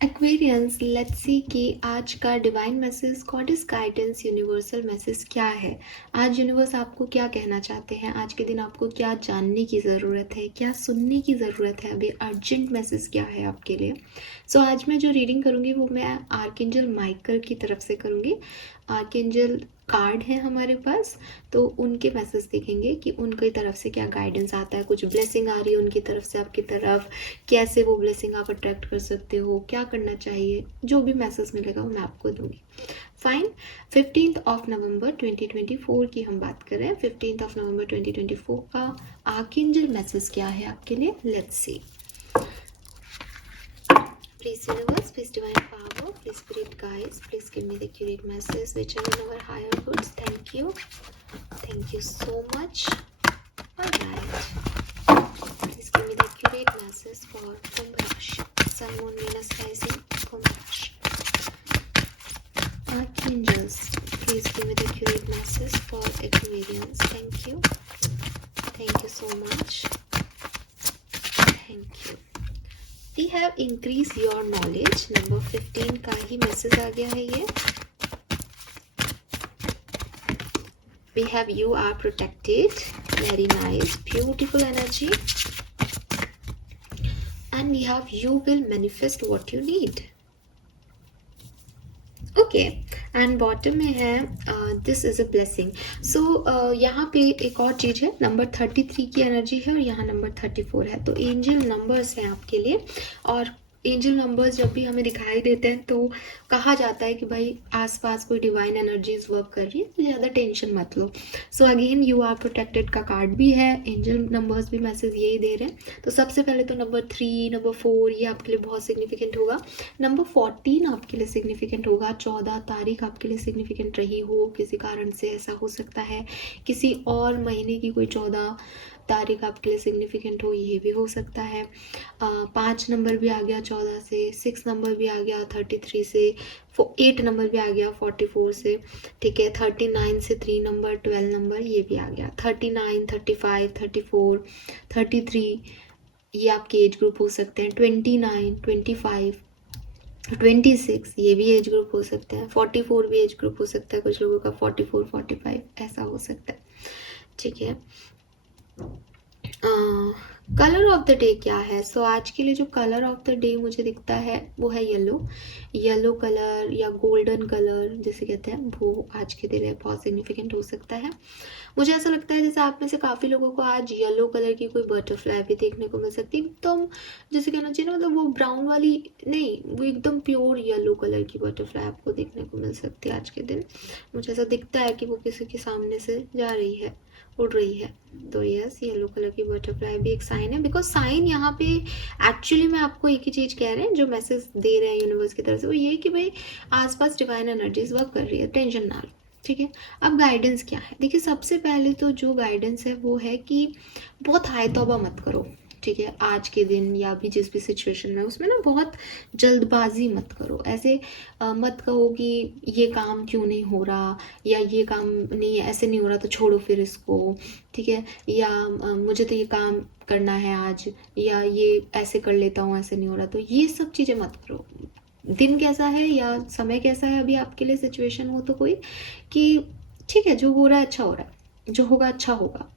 Aquarians, let's see कि आज का divine message, goddess guidance, universal message क्या है। आज यूनिवर्स आपको क्या कहना चाहते हैं, आज के दिन आपको क्या जानने की ज़रूरत है, क्या सुनने की ज़रूरत है, अभी अर्जेंट मैसेज क्या है आपके लिए। सो आज मैं जो रीडिंग करूँगी वो मैं आर्कएंजल माइकल की तरफ से करूँगी। आर्कएंजल कार्ड है हमारे पास, तो उनके मैसेज देखेंगे कि उनकी तरफ से क्या गाइडेंस आता है, कुछ ब्लेसिंग आ रही है उनकी तरफ से आपकी तरफ, कैसे वो ब्लेसिंग आप अट्रैक्ट कर सकते हो, क्या करना चाहिए, जो भी मैसेज मिलेगा वो मैं आपको दूंगी। फाइन। 15 नवंबर 2024 की हम बात कर रहे हैं। 15 नवंबर 2024 का आर्कएंजल मैसेज क्या है आपके लिए, let's see. Please universe, please divine power, please spirit guides, please give me the accurate message which are in our higher goods. Thank you so much. Alright, please give me the accurate message for Kumbh Rashi, Sun, Moon, Venus, Rising, Kumbh Rashi. Archangels, please give me the accurate message for Aquarians. Thank you so much. Thank you. We have increased your knowledge. Number 15 का ही message आ गया है ये। We have you are protected. Very nice, beautiful energy. And we have you will manifest what you need. Okay, and bottom में है this is a blessing. सो यहाँ पे एक और चीज़ है, नंबर 33 की एनर्जी है और यहाँ नंबर 34 है, तो एंजल नंबर्स हैं आपके लिए। और एंजल नंबर्स जब भी हमें दिखाई देते हैं तो कहा जाता है कि भाई आसपास कोई डिवाइन एनर्जीज वर्क कर रही है, तो ज़्यादा टेंशन मत लो। So again you are protected का कार्ड भी है, एंजल नंबर्स भी मैसेज यही दे रहे हैं। तो सबसे पहले तो नंबर 3, नंबर 4 ये आपके लिए बहुत सिग्निफिकेंट होगा। नंबर 14 आपके लिए सिग्निफिकेंट होगा। 14 तारीख आपके लिए सिग्निफिकेंट रही हो, किसी कारण से ऐसा हो सकता है किसी और महीने की कोई 14 तारीख आपके लिए सिग्निफिकेंट हो, ये भी हो सकता है। 5 नंबर भी आ गया 14 से, 6 नंबर भी आ गया 33 से, 8 नंबर भी आ गया 44 से, ठीक है। 39 से 3 नंबर, 12 नंबर ये भी आ गया। 39, 35, 34, 33 ये आपके एज ग्रुप हो सकते हैं। 29, 25, 26 ये भी एज ग्रुप हो सकते हैं। 44 भी एज ग्रुप हो सकता है कुछ लोगों का। 44, 45 ऐसा हो सकता है, ठीक है। कलर ऑफ द डे क्या है? सो आज के लिए जो कलर ऑफ द डे मुझे दिखता है वो है येलो कलर या गोल्डन कलर जिसे कहते हैं, वो आज के दिन बहुत सिग्निफिकेंट हो सकता है। मुझे ऐसा लगता है जैसे आप में से काफ़ी लोगों को आज येलो कलर की कोई बटरफ्लाई भी देखने को मिल सकती है, एकदम जैसे कहना चाहिए ना, मतलब वो ब्राउन वाली नहीं, वो एकदम प्योर येलो कलर की बटरफ्लाई आपको देखने को मिल सकती है आज के दिन। मुझे ऐसा दिखता है कि वो किसी के सामने से जा रही है, उड़ रही है। तो यस, येलो कलर की बटरफ्लाई भी एक साइन है, बिकॉज साइन यहाँ पे एक्चुअली में आपको एक ही चीज़ कह रहे हैं, जो मैसेज दे रहे हैं यूनिवर्स की तरफ से वो ये कि भाई आसपास डिवाइन एनर्जीज वर्क कर रही है, टेंशन ना लो, ठीक है। अब गाइडेंस क्या है? देखिए सबसे पहले तो जो गाइडेंस है वो है कि बहुत हाय तौबा मत करो, ठीक है। आज के दिन या भी जिस भी सिचुएशन में उसमें ना बहुत जल्दबाजी मत करो। ऐसे मत कहो कि ये काम क्यों नहीं हो रहा, या ये काम नहीं ऐसे नहीं हो रहा तो छोड़ो फिर इसको, ठीक है। या मुझे तो ये काम करना है आज, या ये ऐसे कर लेता हूँ ऐसे नहीं हो रहा, तो ये सब चीज़ें मत करो। दिन कैसा है या समय कैसा है अभी आपके लिए, सिचुएशन हो तो कोई कि ठीक है जो हो रहा है अच्छा हो रहा है, जो होगा अच्छा होगा,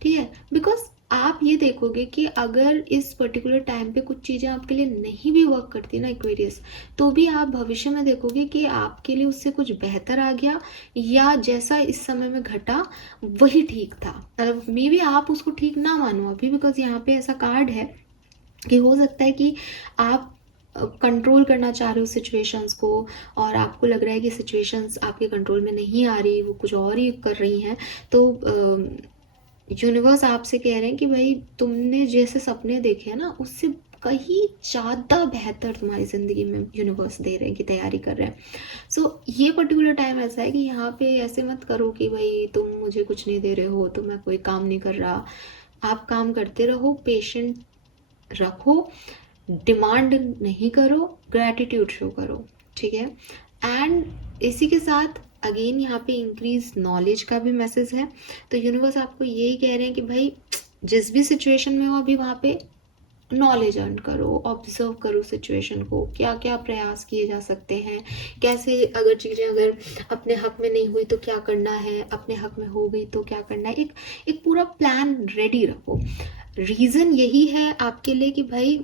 ठीक है। बिकॉज आप ये देखोगे कि अगर इस पर्टिकुलर टाइम पे कुछ चीज़ें आपके लिए नहीं भी वर्क करती ना एक्वेरियस, तो भी आप भविष्य में देखोगे कि आपके लिए उससे कुछ बेहतर आ गया, या जैसा इस समय में घटा वही ठीक था। मतलब मे भी आप उसको ठीक ना मानो अभी, बिकॉज यहाँ पे ऐसा कार्ड है कि हो सकता है कि आप कंट्रोल करना चाह रहे हो सिचुएशंस को, और आपको लग रहा है कि सिचुएशंस आपके कंट्रोल में नहीं आ रही, वो कुछ और ही कर रही हैं। तो यूनिवर्स आपसे कह रहे हैं कि भाई तुमने जैसे सपने देखे हैं ना, उससे कहीं ज़्यादा बेहतर तुम्हारी ज़िंदगी में यूनिवर्स दे रहे हैं, कि तैयारी कर रहे हैं। सो ये पर्टिकुलर टाइम ऐसा है कि यहाँ पे ऐसे मत करो कि भाई तुम मुझे कुछ नहीं दे रहे हो तो मैं कोई काम नहीं कर रहा। आप काम करते रहो, पेशेंट रखो, डिमांड नहीं करो, ग्रैटिट्यूड शो करो, ठीक है। एंड इसी के साथ अगेन यहाँ पे इंक्रीज नॉलेज का भी मैसेज है। तो यूनिवर्स आपको यही कह रहे हैं कि भाई जिस भी सिचुएशन में हो अभी, वहाँ पे नॉलेज अर्न करो, ऑब्जर्व करो सिचुएशन को, क्या क्या प्रयास किए जा सकते हैं, कैसे अगर चीज़ें अगर अपने हक में नहीं हुई तो क्या करना है, अपने हक में हो गई तो क्या करना है। एक एक पूरा प्लान रेडी रखो। रीज़न यही है आपके लिए कि भाई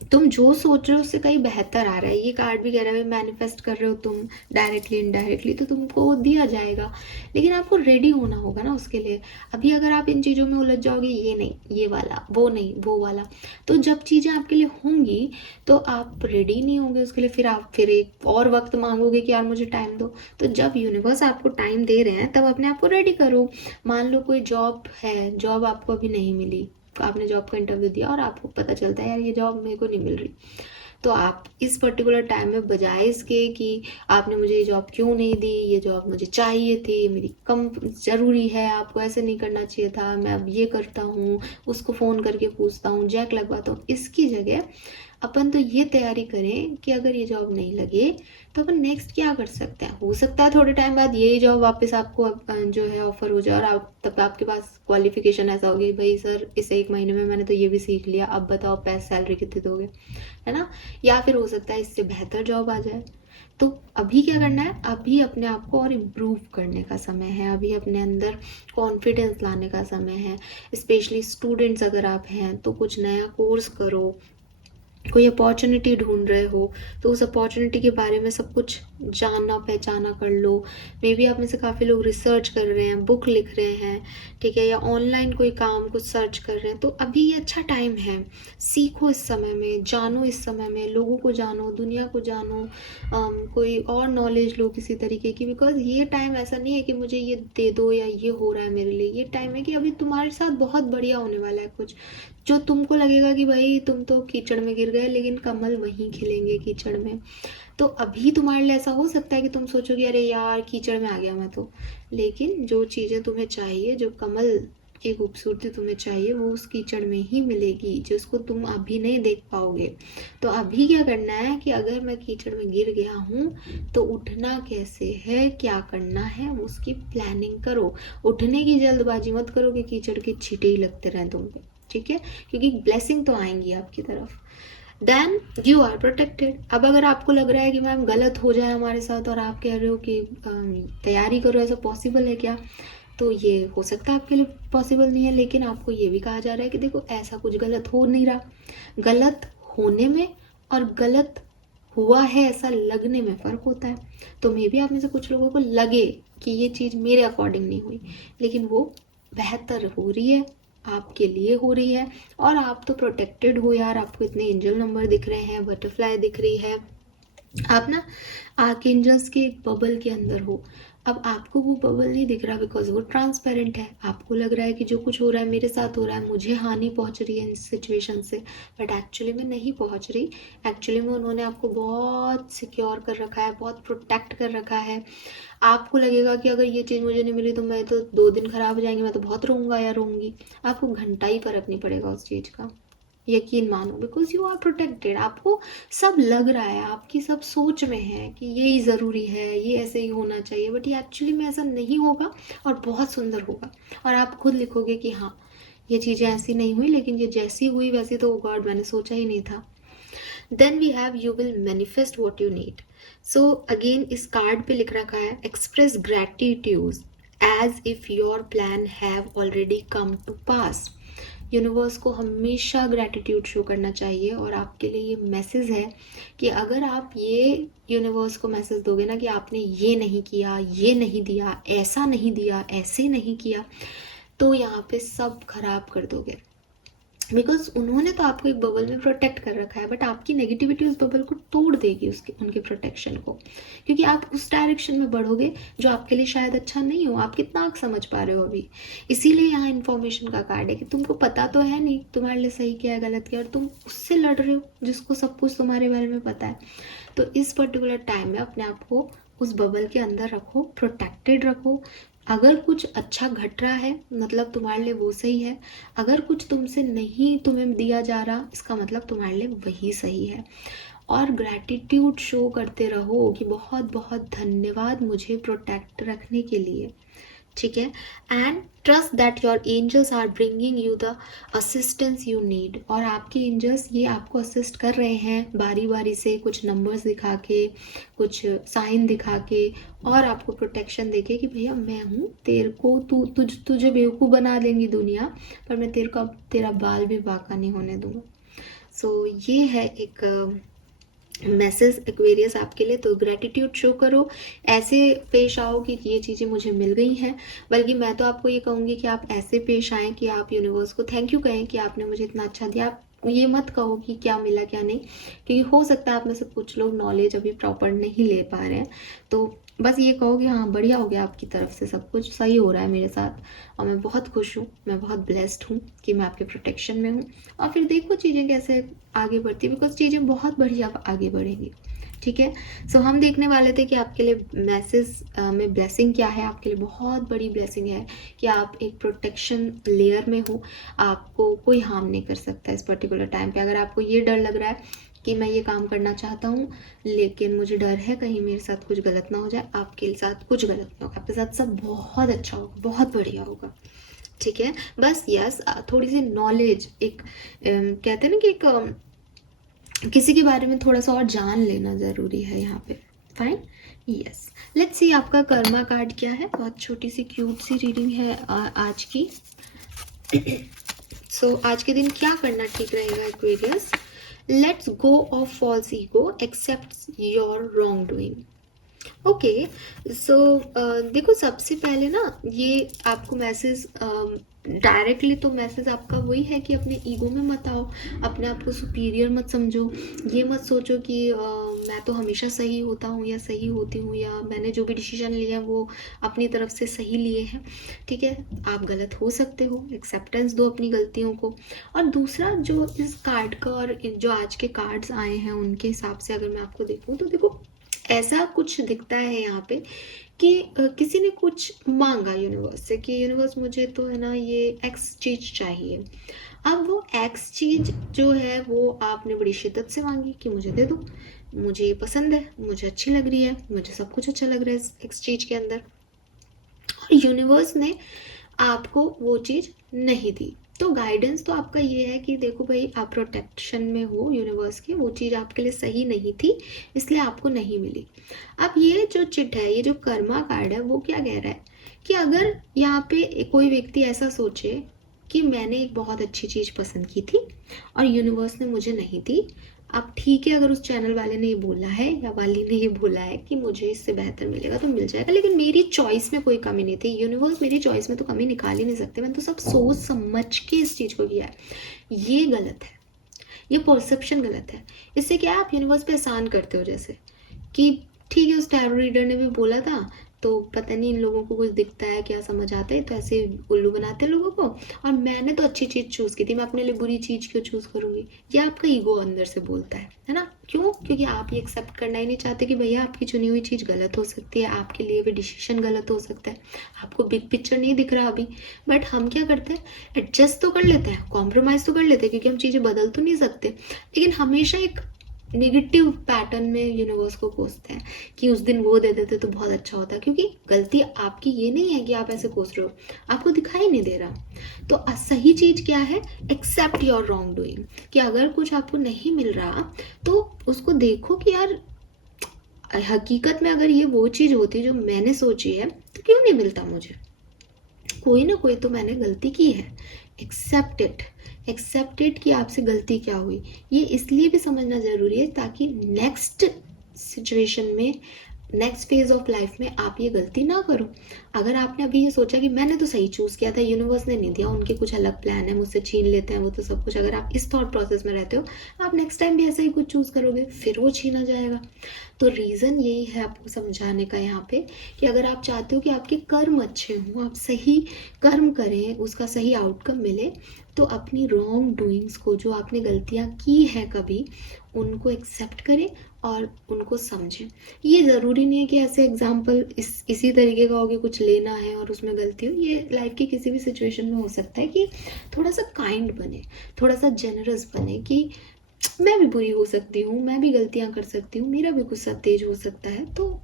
तुम जो सोच रहे हो उससे कहीं बेहतर आ रहा है। ये कार्ड भी कह रहा है मैनिफेस्ट कर रहे हो तुम डायरेक्टली इनडायरेक्टली, तो तुमको दिया जाएगा, लेकिन आपको रेडी होना होगा ना उसके लिए। अभी अगर आप इन चीज़ों में उलझ जाओगे, ये नहीं ये वाला, वो नहीं वो वाला, तो जब चीज़ें आपके लिए होंगी तो आप रेडी नहीं होंगे उसके लिए, फिर आप फिर एक और वक्त मांगोगे कि यार मुझे टाइम दो। तो जब यूनिवर्स आपको टाइम दे रहे हैं तब अपने आप को रेडी करो। मान लो कोई जॉब है, जॉब आपको अभी नहीं मिली, आपने जॉब का इंटरव्यू दिया और आपको पता चलता है यार ये जॉब मेरे को नहीं मिल रही, तो आप इस पर्टिकुलर टाइम में बजाय इसके कि आपने मुझे ये जॉब क्यों नहीं दी, ये जॉब मुझे चाहिए थी, मेरी कम ज़रूरी है, आपको ऐसे नहीं करना चाहिए था, मैं अब ये करता हूँ, उसको फ़ोन करके पूछता हूँ, जैक लगवाता हूँ, इसकी जगह अपन तो ये तैयारी करें कि अगर ये जॉब नहीं लगे तो अपन नेक्स्ट क्या कर सकते हैं। हो सकता है थोड़े टाइम बाद यही जॉब वापस आपको जो है ऑफर हो जाए और आप तब आपके पास क्वालिफिकेशन ऐसा होगी भाई सर इस 1 महीने में मैंने तो ये भी सीख लिया, अब बताओ पैसे सैलरी कितनी दोगे, है ना। या फिर हो सकता है इससे बेहतर जॉब आ जाए। तो अभी क्या करना है, अभी अपने आप को और इम्प्रूव करने का समय है, अभी अपने अंदर कॉन्फिडेंस लाने का समय है। स्पेशली स्टूडेंट्स अगर आप हैं तो कुछ नया कोर्स करो, कोई अपॉर्चुनिटी ढूंढ रहे हो तो उस अपॉर्चुनिटी के बारे में सब कुछ जानना पहचाना कर लो। मे बी आप में से काफ़ी लोग रिसर्च कर रहे हैं, बुक लिख रहे हैं, ठीक है, या ऑनलाइन कोई काम कुछ सर्च कर रहे हैं, तो अभी ये अच्छा टाइम है। सीखो इस समय में, जानो इस समय में, लोगों को जानो, दुनिया को जानो, कोई और नॉलेज लो किसी तरीके की। बिकॉज ये टाइम ऐसा नहीं है कि मुझे ये दे दो या ये हो रहा है मेरे लिए, ये टाइम है कि अभी तुम्हारे साथ बहुत बढ़िया होने वाला है कुछ, जो तुमको लगेगा कि भाई तुम तो कीचड़ में गिर गए लेकिन कमल वहीं खिलेंगे कीचड़ में। तो अभी तुम्हारे लिए ऐसा हो सकता है कि तुम सोचोगे अरे यार कीचड़ में आ गया मैं तो, लेकिन जो चीज़ें तुम्हें चाहिए, जो कमल की खूबसूरती तुम्हें चाहिए वो उस कीचड़ में ही मिलेगी, जिसको तुम अभी नहीं देख पाओगे। तो अभी क्या करना है कि अगर मैं कीचड़ में गिर गया हूँ तो उठना कैसे है, क्या करना है, उसकी प्लानिंग करो। उठने की जल्दबाजी मत करो कि कीचड़ के छींटे ही लगते रहें तुम पे, ठीक है, क्योंकि ब्लेसिंग तो आएंगी आपकी तरफ। Then you are protected. अब अगर आपको लग रहा है कि मैम गलत हो जाए हमारे साथ और आप कह रहे हो कि तैयारी करो, ऐसा पॉसिबल है क्या, तो ये हो सकता है आपके लिए पॉसिबल नहीं है, लेकिन आपको ये भी कहा जा रहा है कि देखो ऐसा कुछ गलत हो नहीं रहा। गलत होने में और गलत हुआ है ऐसा लगने में फ़र्क होता है। तो मे बी आप में से कुछ लोगों को लगे कि ये चीज़ मेरे अकॉर्डिंग नहीं हुई, लेकिन वो बेहतर हो रही है, आपके लिए हो रही है, और आप तो प्रोटेक्टेड हो यार। आपको इतने एंजल नंबर दिख रहे हैं, बटरफ्लाई दिख रही है, आप ना आर्कएंजल्स के एक बबल के अंदर हो। अब आपको वो बबल नहीं दिख रहा बिकॉज वो ट्रांसपेरेंट है, आपको लग रहा है कि जो कुछ हो रहा है मेरे साथ हो रहा है, मुझे हानि पहुंच रही है इस सिचुएशन से, बट एक्चुअली में नहीं पहुंच रही। एक्चुअली में उन्होंने आपको बहुत सिक्योर कर रखा है, बहुत प्रोटेक्ट कर रखा है। आपको लगेगा कि अगर ये चीज़ मुझे नहीं मिली तो मैं तो 2 दिन खराब हो जाएंगे, मैं तो बहुत रोऊंगा या रोऊंगी, आपको घंटा ही फर्क नहीं पड़ेगा उस चीज़ का, यकीन मानो, बिकॉज यू आर प्रोटेक्टेड। आपको सब लग रहा है, आपकी सब सोच में है कि यही ज़रूरी है, ये ऐसे ही होना चाहिए, बट ये एक्चुअली में ऐसा नहीं होगा और बहुत सुंदर होगा। और आप खुद लिखोगे कि हाँ ये चीज़ें ऐसी नहीं हुई, लेकिन ये जैसी हुई वैसी तो गॉड मैंने सोचा ही नहीं था। Then we have you will manifest what you need. So again इस कार्ड पे लिख रखा है express gratitude as if your plan have already come to pass. Universe को हमेशा ग्रैटिट्यूड शो करना चाहिए, और आपके लिए ये मैसेज है कि अगर आप ये यूनिवर्स को मैसेज दोगे ना कि आपने ये नहीं किया, ये नहीं दिया, ऐसा नहीं दिया, ऐसे नहीं किया, तो यहाँ पे सब खराब कर दोगे। बिकॉज उन्होंने तो आपको एक बबल में प्रोटेक्ट कर रखा है, बट आपकी नेगेटिविटी उस बबल को तोड़ देगी, उसके उनके प्रोटेक्शन को, क्योंकि आप उस डायरेक्शन में बढ़ोगे जो आपके लिए शायद अच्छा नहीं हो। आप कितना समझ पा रहे हो अभी, इसीलिए यहाँ इन्फॉर्मेशन का कार्ड है कि तुमको पता तो है नहीं तुम्हारे लिए सही क्या है गलत क्या है, और तुम उससे लड़ रहे हो जिसको सब कुछ तुम्हारे बारे में पता है। तो इस पर्टिकुलर टाइम में अपने आप को उस बबल के अंदर रखो, प्रोटेक्टेड रखो। अगर कुछ अच्छा घट रहा है मतलब तुम्हारे लिए वो सही है, अगर कुछ तुमसे नहीं तुम्हें दिया जा रहा इसका मतलब तुम्हारे लिए वही सही है। और ग्रैटिट्यूड शो करते रहो कि बहुत बहुत धन्यवाद मुझे प्रोटेक्ट रखने के लिए। ठीक है। And trust that your angels are bringing you the assistance you need, और आपके एंजल्स ये आपको असिस्ट कर रहे हैं बारी बारी से, कुछ नंबर्स दिखा के, कुछ साइन दिखा के, और आपको प्रोटेक्शन देके कि भैया मैं हूँ, तेरे को तुझे बेवकूफ़ बना देंगी दुनिया, पर मैं तेरा बाल भी बांका नहीं होने दूंगा। सो ये है एक मैसेज एक्वेरियस आपके लिए। तो ग्रेटिट्यूड शो करो, ऐसे पेश आओ कि ये चीज़ें मुझे मिल गई हैं, बल्कि मैं तो आपको ये कहूँगी कि आप ऐसे पेश आएँ कि आप यूनिवर्स को थैंक यू कहें कि आपने मुझे इतना अच्छा दिया। आप ये मत कहो कि क्या मिला क्या नहीं, क्योंकि हो सकता है आप में से कुछ लोग नॉलेज अभी प्रॉपर नहीं ले पा रहे हैं। तो बस ये कहो कि हाँ बढ़िया हो गया, आपकी तरफ से सब कुछ सही हो रहा है मेरे साथ, और मैं बहुत खुश हूँ, मैं बहुत ब्लेस्ड हूँ कि मैं आपके प्रोटेक्शन में हूँ। और फिर देखो चीज़ें कैसे आगे बढ़ती है, बिकॉज चीज़ें बहुत बढ़िया आगे बढ़ेंगी। ठीक है। सो हम देखने वाले थे कि आपके लिए मैसेज में ब्लेसिंग क्या है। आपके लिए बहुत बड़ी ब्लेसिंग है कि आप एक प्रोटेक्शन लेयर में हो, आपको कोई हार्म नहीं कर सकता इस पर्टिकुलर टाइम पे। अगर आपको ये डर लग रहा है कि मैं ये काम करना चाहता हूँ लेकिन मुझे डर है कहीं मेरे साथ कुछ गलत ना हो जाए, आपके साथ कुछ गलत नहीं होगा, आपके साथ सब बहुत अच्छा होगा, बहुत बढ़िया होगा। ठीक है। बस यस, थोड़ी सी नॉलेज, एक कहते हैं ना कि एक किसी के बारे में थोड़ा सा और जान लेना ज़रूरी है यहाँ पे। Fine, yes. लेट्स सी आपका कर्मा कार्ड क्या है। बहुत छोटी सी क्यूट सी रीडिंग है आज की। सो आज के दिन क्या करना ठीक रहेगा Aquarius. Let's go of false ego, accept your wrong doing. Okay. So देखो, सबसे पहले ना ये आपको मैसेज डायरेक्टली तो मैसेज आपका वही है कि अपने ईगो में मत आओ, अपने आप को सुपीरियर मत समझो। ये मत सोचो कि मैं तो हमेशा सही होता हूँ या सही होती हूँ, या मैंने जो भी डिसीजन लिया वो अपनी तरफ से सही लिए हैं। ठीक है, आप गलत हो सकते हो, एक्सेप्टेंस दो अपनी गलतियों को। और दूसरा जो इस कार्ड का और जो आज के कार्ड्स आए हैं उनके हिसाब से अगर मैं आपको देखूँ तो देखो ऐसा कुछ दिखता है यहाँ पे कि किसी ने कुछ मांगा यूनिवर्स से कि यूनिवर्स मुझे तो है ना ये एक्स चीज चाहिए। अब वो एक्स चीज जो है वो आपने बड़ी शिद्दत से मांगी कि मुझे दे दो, मुझे ये पसंद है, मुझे अच्छी लग रही है, मुझे सब कुछ अच्छा लग रहा है इस एक्स चीज के अंदर। और यूनिवर्स ने आपको वो चीज नहीं दी। तो गाइडेंस तो आपका ये है कि देखो भाई आप प्रोटेक्शन में हो यूनिवर्स के, वो चीज़ आपके लिए सही नहीं थी इसलिए आपको नहीं मिली। अब ये जो चिट है, ये जो कर्मा कार्ड है, वो क्या कह रहा है कि अगर यहाँ पे कोई व्यक्ति ऐसा सोचे कि मैंने एक बहुत अच्छी चीज़ पसंद की थी और यूनिवर्स ने मुझे नहीं दी। अब ठीक है, अगर उस चैनल वाले ने ये बोला है या वाली ने ये बोला है कि मुझे इससे बेहतर मिलेगा तो मिल जाएगा, लेकिन मेरी चॉइस में कोई कमी नहीं थी। यूनिवर्स मेरी चॉइस में तो कमी निकाल ही नहीं सकते, मैंने तो सब सोच समझ के इस चीज़ को किया है। ये गलत है, ये परसेप्शन गलत है। इससे क्या है, आप यूनिवर्स पे एहसान करते हो, जैसे कि ठीक है उस टैरो रीडर ने भी बोला था तो पता नहीं इन लोगों को कुछ दिखता है क्या समझ आता है, तो ऐसे उल्लू बनाते हैं लोगों को, और मैंने तो अच्छी चीज़ चूज़ की थी, मैं अपने लिए बुरी चीज़ क्यों चूज़ करूँगी। ये आपका ईगो अंदर से बोलता है ना। क्यों? क्योंकि आप ये एक्सेप्ट करना ही नहीं चाहते कि भैया आपकी चुनी हुई चीज़ गलत हो सकती है, आपके लिए भी डिसीजन गलत हो सकता है, आपको बिग पिक्चर नहीं दिख रहा अभी। बट हम क्या करते हैं, एडजस्ट तो कर लेते हैं, कॉम्प्रोमाइज़ तो कर लेते हैं, क्योंकि हम चीज़ें बदल तो नहीं सकते, लेकिन हमेशा एक नेगेटिव पैटर्न में यूनिवर्स को कोसते हैं कि उस दिन वो दे देते तो बहुत अच्छा होता, क्योंकि गलती आपकी ये नहीं है कि आप ऐसे कोस रहे हो, आपको दिखाई नहीं दे रहा। तो सही चीज क्या है, एक्सेप्ट योर रॉन्ग डूइंग, कि अगर कुछ आपको नहीं मिल रहा तो उसको देखो कि यार हकीकत में अगर ये वो चीज होती जो मैंने सोची है तो क्यों नहीं मिलता मुझे, कोई ना कोई तो मैंने गलती की है। एक्सेप्टेड कि आपसे गलती क्या हुई, ये इसलिए भी समझना जरूरी है ताकि नेक्स्ट सिचुएशन में, नेक्स्ट फेज ऑफ लाइफ में आप ये गलती ना करो। अगर आपने अभी ये सोचा कि मैंने तो सही चूज किया था, यूनिवर्स ने नहीं दिया, उनके कुछ अलग प्लान है, मुझसे छीन लेते हैं वो तो सब कुछ, अगर आप इस थॉट प्रोसेस में रहते हो, आप नेक्स्ट टाइम भी ऐसा ही कुछ चूज करोगे, फिर वो छीना जाएगा। तो रीज़न यही है आपको समझाने का यहाँ पे कि अगर आप चाहते हो कि आपके कर्म अच्छे हों, आप सही कर्म करें, उसका सही आउटकम मिले, तो अपनी रॉन्ग डूइंग्स को, जो आपने गलतियाँ की हैं कभी, उनको एक्सेप्ट करें और उनको समझें। ये ज़रूरी नहीं है कि ऐसे एग्जाम्पल इसी तरीके का हो कि कुछ लेना है और उसमें गलती हो। ये लाइफ की किसी भी सिचुएशन में हो सकता है कि थोड़ा सा काइंड बने, थोड़ा सा जेनरस बने कि मैं भी बुरी हो सकती हूँ, मैं भी गलतियाँ कर सकती हूँ, मेरा भी गुस्सा तेज हो सकता है, तो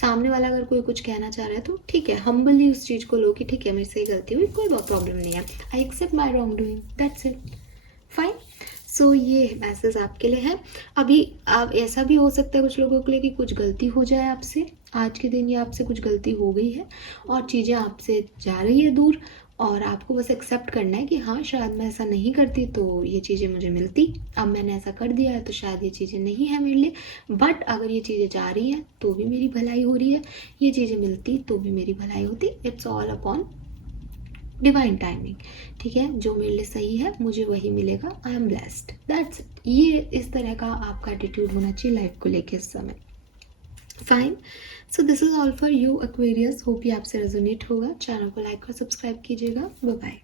सामने वाला अगर कोई कुछ कहना चाह रहा है तो ठीक है, हम्बली उस चीज़ को लो कि ठीक है मेरे से गलती हुई, कोई प्रॉब्लम नहीं है, I accept my wrong doing, that's it, fine. So ये मैसेज आपके लिए है। अभी आप ऐसा भी हो सकता है कुछ लोगों के लिए कि कुछ गलती हो जाए आपसे आज के दिन, या आपसे कुछ गलती हो गई है और चीज़ें आपसे जा रही है दूर, और आपको बस एक्सेप्ट करना है कि हाँ शायद मैं ऐसा नहीं करती तो ये चीज़ें मुझे मिलती, अब मैंने ऐसा कर दिया है तो शायद ये चीज़ें नहीं है मेरे लिए, बट अगर ये चीज़ें जा रही हैं तो भी मेरी भलाई हो रही है, ये चीज़ें मिलती तो भी मेरी भलाई होती, it's all upon divine timing. ठीक है, जो मेरे लिए सही है मुझे वही मिलेगा, I am blessed, that's it. ये इस तरह का आपका एटीट्यूड होना चाहिए लाइफ को लेके इस समय, fine. So this is all for you Aquarius, hope ये आपसे रेजोनेट होगा। चैनल को लाइक और सब्सक्राइब कीजिएगा। Bye bye.